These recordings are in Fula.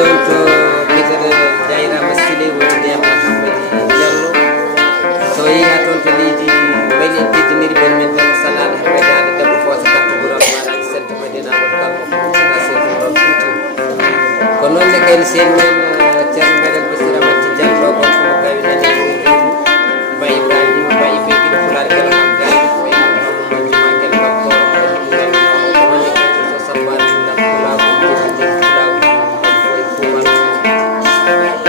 toon to guetere Dairama Sile woni ndiyam Hamadi Diallo so yeehi toon to leydi waɗi e teddiniri bani men tan salaade har waydade debbo fota carte ɓural maraji sente Madina won kalko fof sefo ron fuuti ko noon ne kayni seni men ceerno meɗen Bassirou Amady Tidiane ɗo gon komo gawi nani Ba Ibrahima Ba Ibe ɗiɗo Pulaar Guela kam gawi ko wayno Mamadou Maguel Bakkoro ko noon ne kayni so sabbade ndam Pulaar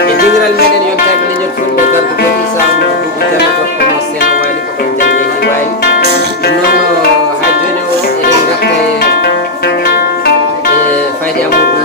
e dingiral meɗen yontaɓe leñol fulɓe gardu ko Issa Amadou Boubou Diallo gorko mo seno waali ko ɗon jangeji waali ɗum noon ha joni o eɗen garta e Fayde Amadou